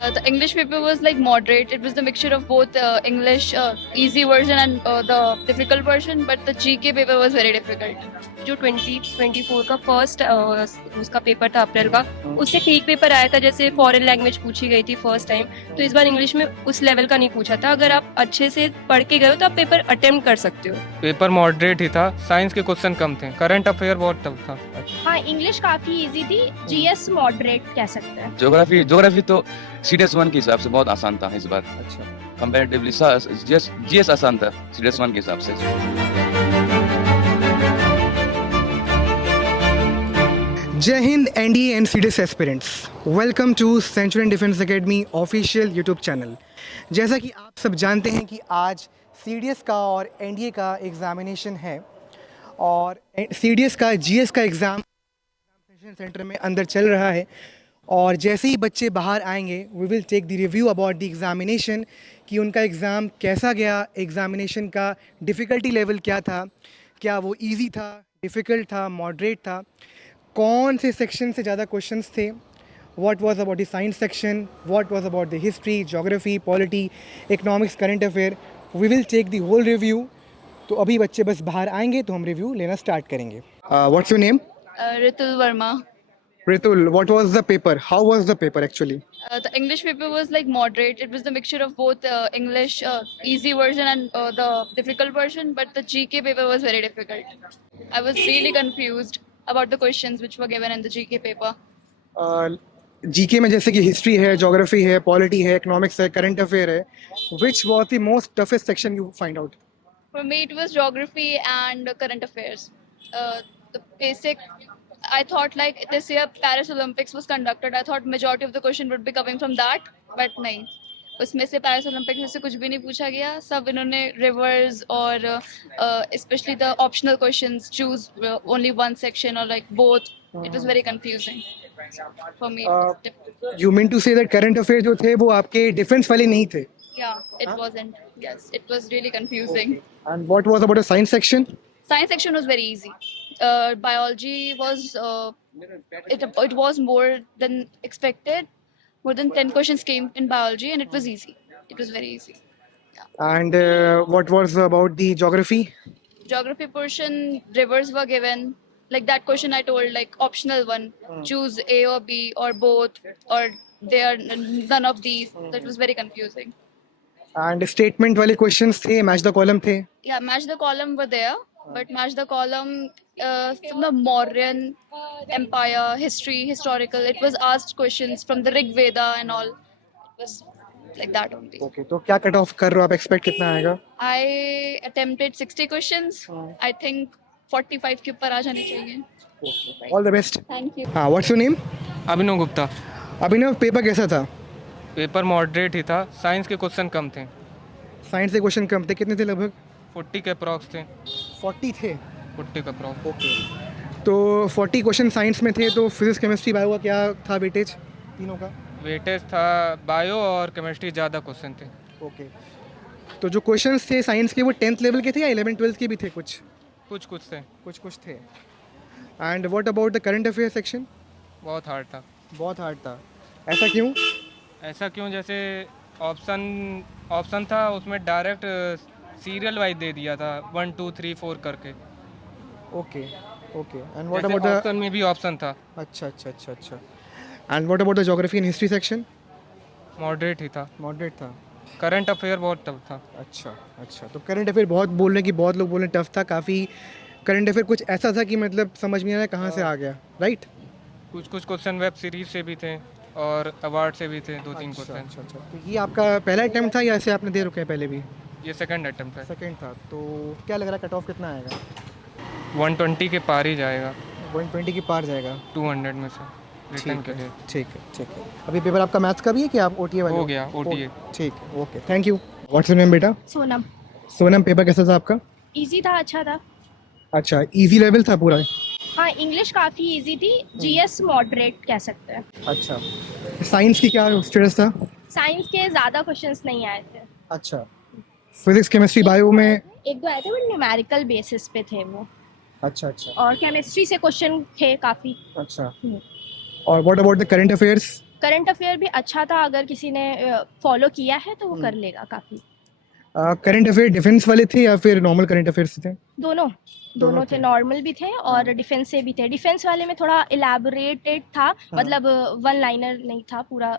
The English paper was like moderate. It was the mixture of both English easy version and the difficult version. But the GK paper was very difficult. जो 2024 का first उसका paper था अप्रैल का, उससे ठीक paper आया था। जैसे फॉरेन लैंग्वेज पूछी गई थी फर्स्ट टाइम, तो इस बार इंग्लिश में उस लेवल का नहीं पूछा था। अगर आप अच्छे से पढ़ के गए हो तो आप पेपर अटेम्प्ट कर सकते हो। पेपर मॉडरेट ही था, साइंस के क्वेश्चन कम थे, करंट अफेयर बहुत टफ था। हाँ, इंग्लिश काफी इजी थी, जीएस मॉडरेट कह सकते हैं। ज्योग्राफी तो सीडीएस 1 के हिसाब से बहुत आसान था इस बार। अच्छा, कंपैरेटिवली जीएस आसान था सीडीएस 1 के हिसाब से। जय हिंद NDA and CDS aspirants, welcome to Centurion defence academy official YouTube channel. जैसा कि आप सब जानते हैं कि आज सीडीएस का और एनडीए का एग्ज़ामिनेशन है और सीडीएस का जीएस का एग्ज़ाम सेंटर में अंदर चल रहा है। और जैसे ही बच्चे बाहर आएंगे we will take the review about the examination कि उनका एग्ज़ाम कैसा गया, एग्ज़ामिनेशन का डिफ़िकल्टी लेवल क्या था, क्या वो इजी था, डिफ़िकल्ट था, मॉडरेट था, कौन से सेक्शन से ज़्यादा क्वेश्चंस थे, what was about the science section, what was about the history, geography, polity, economics, current affair. We will take the whole review. तो अभी बच्चे बस बाहर आएंगे तो हम रिव्यू लेना स्टार्ट करेंगे। What's your name? Ritul Verma. Ritul, what was the paper? How was the paper actually? The English paper was like moderate. It was the mixture of both English easy version and the difficult version. But the GK paper was very difficult. I was really confused about the questions which were given in the GK paper. GK में जैसे कि history है, geography है, polity है, economics है, current affair है, which was the most toughest section you find out? For me, it was geography and current affairs. The basic, I thought like this year Paris Olympics was conducted. I thought majority of the question would be coming from that, but नहीं. उसमें से Paris Olympics में से कुछ भी नहीं पूछा गया। सब इन्होंने रिवर्स और specially the optional questions choose only one section और like both. It was very confusing for me. You mean to say that current affair जो थे वो आपके डिफेंस वाले नहीं थे? Yeah, it wasn't. Yes, it was really confusing. And what was about the science section? Science section was very easy. Biology was it was more than expected. More than 10 questions came in biology and it was easy. It was very easy. And what was about the geography? Geography portion, rivers were given. Like that question I told, like optional one. Choose A or B or both or they are none of these. That was very confusing. And statement वाले questions थे, match the column थे? Yeah, match the column were there, but match the column from the Mauryan Empire, history, historical. It was asked questions from the Rig Veda and all. It was like that only. Okay, तो क्या cut off कर रहे हो आप? Expect कितना आएगा? I attempted 60 questions. I think 45 के ऊपर आ जाने चाहिए. All the best. Thank you. हाँ, what's your name? Abhinav Gupta. Abhinav, paper कैसा था? पेपर मॉडरेट ही था, साइंस के क्वेश्चन कम थे, साइंस के क्वेश्चन कम थे, कितने थे लगभग? 40 के अप्रॉक्स थे। 40 थे। 40 के अप्रॉक्स। ओके, तो 40 क्वेश्चन साइंस में थे, तो फिजिक्स, केमिस्ट्री, बायो का क्या था वेटेज तीनों का? वेटेज था बायो और केमिस्ट्री ज़्यादा क्वेश्चन थे। ओके, तो जो क्वेश्चंस थे साइंस के वो 10th लेवल के थे या 11th 12th के भी थे? कुछ कुछ थे। कुछ थे। And what about the current affair section? बहुत हार्ड था। बहुत हार्ड था, ऐसा क्यों? ऐसा क्यों, जैसे ऑप्शन था उसमें डायरेक्ट सीरियल वाइज दे दिया था 1 2 3 4 करके। ओके ओके, एंड व्हाट जैसे अबाउट द ऑप्शन में भी ऑप्शन था। अच्छा, and what about the geography and history section? Moderate ही था। मॉडरेट था। करंट अफेयर बहुत टफ था। अच्छा, तो करंट अफेयर बहुत लोग बोल रहे टफ था काफ़ी। करंट अफेयर कुछ ऐसा था कि मतलब समझ में नहीं आया कहाँ से आ गया, राइट? कुछ क्वेश्चन वेब सीरीज से भी थे और अवार्ड से भी थे, 2-3 क्वेश्चन। अच्छा, तो ये आपका पहला अटेम्प्ट था या ऐसे आपने दे रखे हैं पहले भी? ये सेकंड अटेम्प्ट है। सेकंड था, तो क्या लग रहा है कट ऑफ कितना आएगा? 120 के पार ही जाएगा, 120 के पार जाएगा। 200 में से रिटर्न के लिए। ठीक है। अभी पेपर आपका मैथ्स का भी है कि आप ओटीए वाले हो गया, OTA। ठीक है, okay, thank you. What's your name बेटा? सोनम। सोनम, पेपर कैसा था आपका? इजी था, अच्छा था। अच्छा, इजी लेवल था पूरा? हाँ, इंग्लिश काफी इजी थी, जीएस मॉडरेट कह सकते हैं। अच्छा, साइंस की क्या स्टेटस था? साइंस के ज्यादा क्वेश्चंस नहीं आए थे। अच्छा, फिजिक्स, केमिस्ट्री, बायो में एक दो आए थे बट न्यूमेरिकल बेसिस पे थे वो। अच्छा, और केमिस्ट्री से क्वेश्चन थे काफी। अच्छा। और what about the current affairs? Current affair भी अच्छा था, अगर किसी ने फॉलो किया है तो वो कर लेगा काफ़ी। करंट अफेयर डिफेंस वाले थे या फिर नॉर्मल करंट अफेयर्स थे? दोनों दोनों थे, थे। नॉर्मल भी थे और डिफेंस से भी थे। डिफेंस वाले में थोड़ा इलेबोरेटेड था, मतलब वन लाइनर नहीं था, पूरा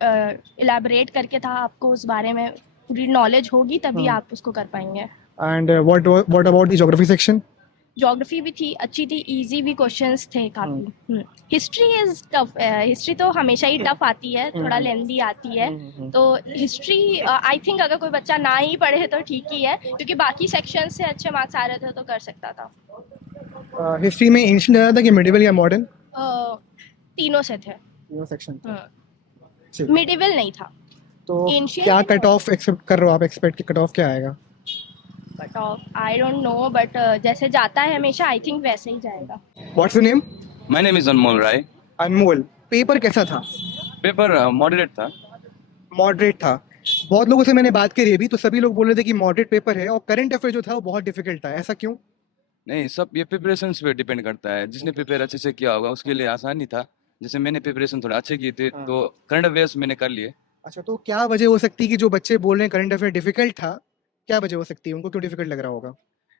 इलेबोरेट करके था। आपको उस बारे में पूरी नॉलेज होगी तभी आप उसको कर पाएंगे। And what about the geography section? Geography भी थी, अच्छी थी, इजी भी क्वेश्चंस थे काफ़ी। History is tough. हिस्ट्री तो हमेशा ही टफ आती है, थोड़ा लेंदी आती है। तो हिस्ट्री आई थिंक अगर कोई बच्चा ना ही पढ़े तो ठीक ही है, क्योंकि बाकी सेक्शन से अच्छे मार्क्स आ रहे थे तो कर सकता था। हिस्ट्री में एंशिएंट ज़्यादा था कि मिडिवल या मॉडर्न? तीनों से थे। तीनों सेक्शन। मिडिवल नहीं था। तो Ancient क्या and कट ऑफ एक्सेप्ट कर रहे हो आप? एक्सपेक्ट की कट ऑफ क्या आएगा? Cut off I don't know, but जैसे जाता है हमेशा, आई थिंक वैसे ही जाएगा। What's your name? My name is Anmol Rai. Anmol. Paper कैसा था? पेपर मॉडरेट था. मॉडरेट था। बहुत लोगों से मैंने बात करी अभी, तो सभी लोग बोल रहे थे कि मॉडरेट पेपर है, और करंट अफेयर जो था वो बहुत डिफिकल्ट था। ऐसा क्यों? नहीं, सब ये प्रिपरेशन पे डिपेंड करता है. जिसने प्रिपेयर अच्छे से किया होगा उसके लिए आसान ही था. जैसे मैंने प्रिपरेशन थोड़ा अच्छे किए थे तो करंट अफेयर्स मैंने कर लिए. अच्छा, तो क्या वजह हो सकती है कि जो बच्चे बोल रहे हैं करंट अफेयर डिफिकल्ट था, क्या वजह हो सकती है? उनको क्यों डिफिकल्ट लग रहा होगा?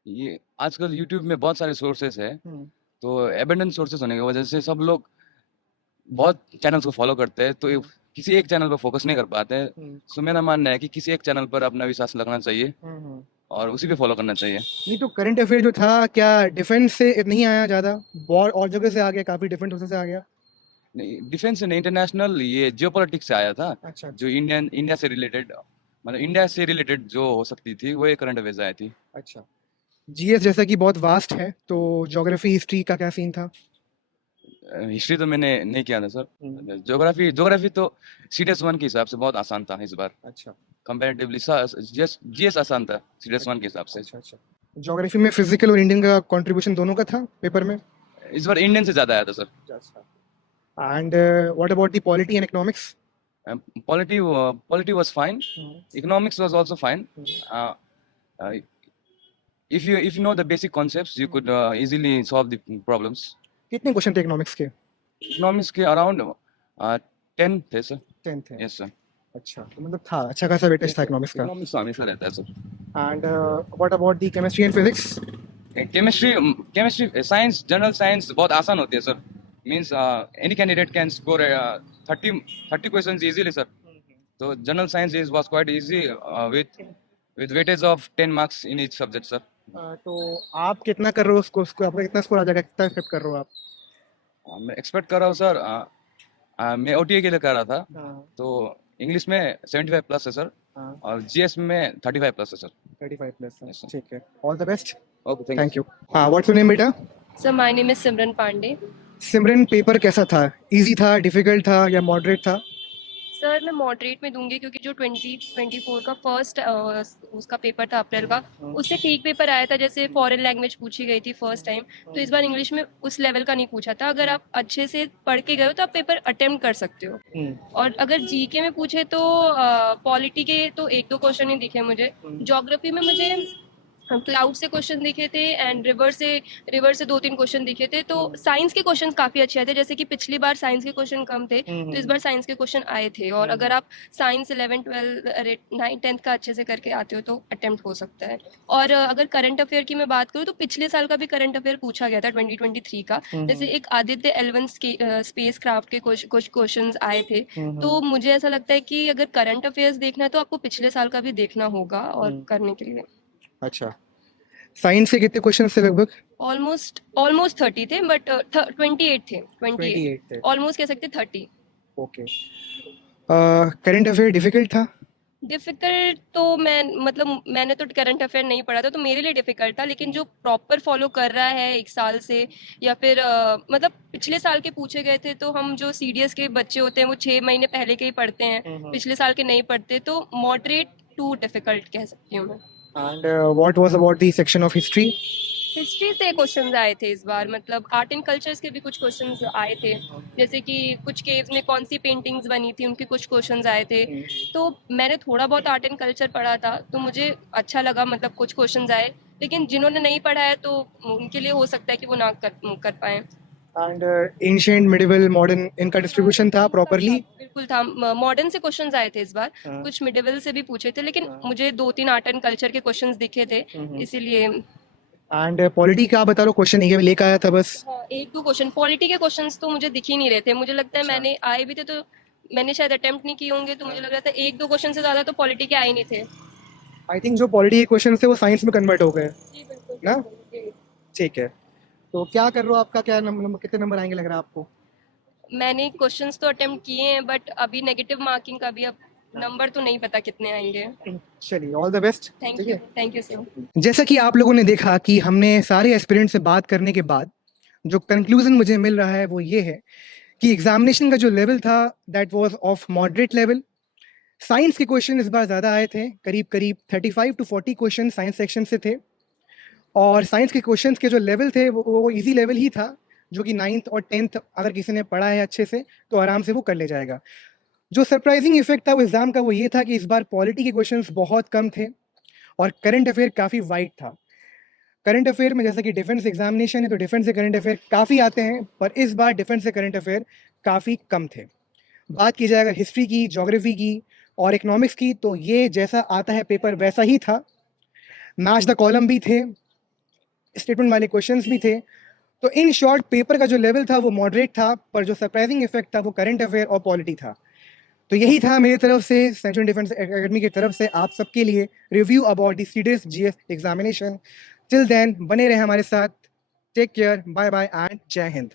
ये आजकल यूट्यूब में बहुत सारे सोर्सेस है, हम्म, तो एबंडेंट सोर्सेस होने की वजह से सब लोग बहुत चैनल्स को फॉलो करते हैं, तो किसी एक चैनल पर फोकस नहीं कर पाते हैं. हम्म, सो मेरा मानना है कि किसी एक चैनल पर अपना विश्वास रखना चाहिए और उसी पे फॉलो करना चाहिए. नहीं, तो करंट अफेयर जो था क्या डिफेंस से नहीं आया ज़्यादा? बहुत और जगह से आ गया, काफ़ी डिफरेंट सोर्सेस से आ गया। नहीं, डिफेंस से नहीं, इंटरनेशनल ये जियोपॉलिटिक्स से आया था. अच्छा, जो इंडिया से रिलेटेड, मतलब इंडिया से रिलेटेड जो हो सकती थी वो एक करंट अफेयर्स आई थी. अच्छा। जीएस जैसा कि बहुत वास्ट है, तो ज्योग्राफी हिस्ट्री का क्या सीन था? हिस्ट्री तो मैंने नहीं किया था सर. ज्योग्राफी तो सीडीएस 1 के हिसाब से बहुत आसान था इस बार. अच्छा कंपैरेटिवली जीएस आसान था सीडीएस 1 के हिसाब से. अच्छा अच्छा। ज्योग्राफी में फिजिकल और इंडियन का कंट्रीब्यूशन दोनों का था पेपर में? इस बार इंडियन से ज्यादा आया था sir. And what about the polity and economics? Polity was fine. Economics was also fine. If you know the basic concepts, you could easily solve the problems. कितने क्वेश्चन थे इकोनॉमिक्स के? Economics के around 10 थे sir. 10 थे। Yes sir. अच्छा, तो मतलब था, अच्छा खासा वेटेज था इकोनॉमिक्स का। Economics तो हमेशा रहता है sir. And what about the chemistry and physics? Chemistry science, general science बहुत आसान होती है sir. Means any candidate can score 30 questions easily sir. तो general science was quite easy with weightage of 10 marks in each subject sir. तो आप कितना कर रहे हो उसको, आपका कितना स्कोर आ जाएगा, कितना एक्सपेक्ट कर रहे हो आप? मैं एक्सपेक्ट कर रहा हूँ सर. मैं ओटीए के लिए कर रहा था, तो इंग्लिश में 75 प्लस है सर, और जीएस में 35 प्लस है सर. 35 प्लस। Yes, sir. ठीक है, all the best. Okay, thank you. हाँ, व्हाट्स योर नेम बेटा? Sir my name is Simran Pandey. Simran, paper कैसा था? इजी था, डिफिकल्ट था या मॉडरेट था? सर मैं मॉडरेट में दूंगी, क्योंकि जो 2024 का फर्स्ट उसका पेपर था अप्रैल का, उससे ठीक पेपर आया था। जैसे फॉरेन लैंग्वेज पूछी गई थी फर्स्ट टाइम, तो इस बार इंग्लिश में उस लेवल का नहीं पूछा था। अगर आप अच्छे से पढ़ के गए हो तो आप पेपर अटेम्प्ट कर सकते हो। और अगर जीके में पूछे तो पॉलिटी के तो 1-2 क्वेश्चन ही दिखे मुझे। ज्योग्राफी में मुझे क्लाउड से क्वेश्चन दिखे थे एंड रिवर से 2-3 क्वेश्चन दिखे थे। तो साइंस के क्वेश्चन काफ़ी अच्छे आए थे, जैसे कि पिछली बार साइंस के क्वेश्चन कम थे, तो इस बार साइंस के क्वेश्चन आए थे। और अगर आप साइंस 11, 12, 9, 10 का अच्छे से करके आते हो तो अटेम्प्ट हो सकता है। और अगर करंट अफेयर की मैं बात करूँ तो पिछले साल का भी करंट अफेयर पूछा गया था 2023 का। जैसे एक आदित्य L1 स्पेस क्राफ्ट के कुछ क्वेश्चन आए थे। तो मुझे ऐसा लगता है कि अगर करंट अफेयर्स देखना है तो आपको पिछले साल का भी देखना होगा और करने के लिए। अच्छा, साइंस से कितने क्वेश्चन थे लगभग? ऑलमोस्ट 30 थे, बट 28 थे। 28 थे। ऑलमोस्ट कह सकते 30। ओके। करंट अफेयर डिफिकल्ट था? डिफिकल्ट तो मैंने तो करंट अफेयर नहीं पढ़ा था, तो मेरे लिए डिफिकल्ट था। लेकिन जो प्रॉपर फॉलो कर रहा है 1 साल से, या फिर मतलब पिछले साल के पूछे गए थे, तो हम जो सीडीएस के बच्चे होते हैं वो 6 महीने पहले के ही पढ़ते हैं, पिछले साल के नहीं पढ़ते। तो मॉडरेट टू डिफिकल्ट कह सकती हूँ मैं। And what was about the section of history? History से क्वेश्चंस आए थे इस बार, मतलब आर्ट एंड कल्चर्स के भी कुछ क्वेश्चंस आए थे। जैसे कि कुछ केव्स में कौन सी पेंटिंग्स बनी थी, उनके कुछ क्वेश्चंस आए थे। तो मैंने थोड़ा बहुत आर्ट एंड कल्चर पढ़ा था, तो मुझे अच्छा लगा, मतलब कुछ क्वेश्चंस आए। लेकिन जिन्होंने नहीं पढ़ा है तो उनके लिए हो सकता है कि वो ना कर पाए। एंड एंशिएंट मिडिवल मॉडर्न इनका डिस्ट्रीब्यूशन था प्रॉपरली? बिल्कुल था। मॉडर्न से क्वेश्चंस आए थे इस बार, हाँ। कुछ मिडिवल से भी पूछे थे, लेकिन हाँ। मुझे 2-3 आर्ट एंड कल्चर के क्वेश्चंस दिखे थे, इसीलिए एंड पॉलिटी का बता लो, क्वेश्चन एक लेकर आया था बस? हाँ, 1-2 क्वेश्चन पॉलिटी के क्वेश्चंस तो मुझे दिख ही नहीं रहे थे। मुझे लगता है अच्छा। मैंने आए भी थे तो मैंने शायद अटेम्प्ट नहीं किए होंगे, तो मुझे लग रहा था 1-2 क्वेश्चन से ज्यादा तो पॉलिटी के आए ही नहीं थे। आई थिंक जो पॉलिटी के क्वेश्चन थे वो साइंस में कन्वर्ट हो गए जी बिल्कुल ना? जी। ठीक है, तो क्या कर रहे हो, आपका क्या नंबर, कितने नंबर आएंगे लग रहा है आपको? मैंने क्वेश्चंस तो अटेम्प्ट किए हैं, बट अभी नेगेटिव मार्किंग का भी अब नंबर तो नहीं पता कितने आएंगे। चलिए, all the best. Thank you sir. जैसा कि आप लोगों ने देखा कि हमने सारे एस्पिरेंट से बात करने के बाद जो कंक्लूजन मुझे मिल रहा है वो ये है कि एग्जामिनेशन का जो लेवल था that was of moderate level. Science के क्वेश्चन इस बार ज़्यादा आए थे, करीब करीब 35 to 40 क्वेश्चन साइंस सेक्शन से थे, और साइंस के क्वेश्चंस के जो लेवल थे वो इजी लेवल ही था, जो कि 9th और 10th अगर किसी ने पढ़ा है अच्छे से तो आराम से वो कर ले जाएगा। जो सरप्राइजिंग इफेक्ट था वो एग्ज़ाम का वो ये था कि इस बार पॉलिटी के क्वेश्चंस बहुत कम थे और करंट अफेयर काफ़ी वाइड था। करंट अफेयर में जैसा कि डिफेंस एग्जामिनेशन है तो डिफेंस से करंट अफेयर काफ़ी आते हैं, पर इस बार डिफेंस से करंट अफेयर काफ़ी कम थे। बात की जाए अगर हिस्ट्री की, ज्योग्राफी की और इकोनॉमिक्स की, तो ये जैसा आता है पेपर वैसा ही था। मैच द कॉलम भी थे, स्टेटमेंट वाले क्वेश्चंस भी थे। तो इन शॉर्ट पेपर का जो लेवल था वो मॉडरेट था, पर जो सरप्राइजिंग इफेक्ट था वो करंट अफेयर और पॉलिटी था। तो यही था मेरी तरफ से, सेंट्रल डिफेंस एकेडमी की तरफ से आप सबके लिए review about the CDS GS examination. Till then बने रहे हमारे साथ। Take care, bye bye and जय हिंद।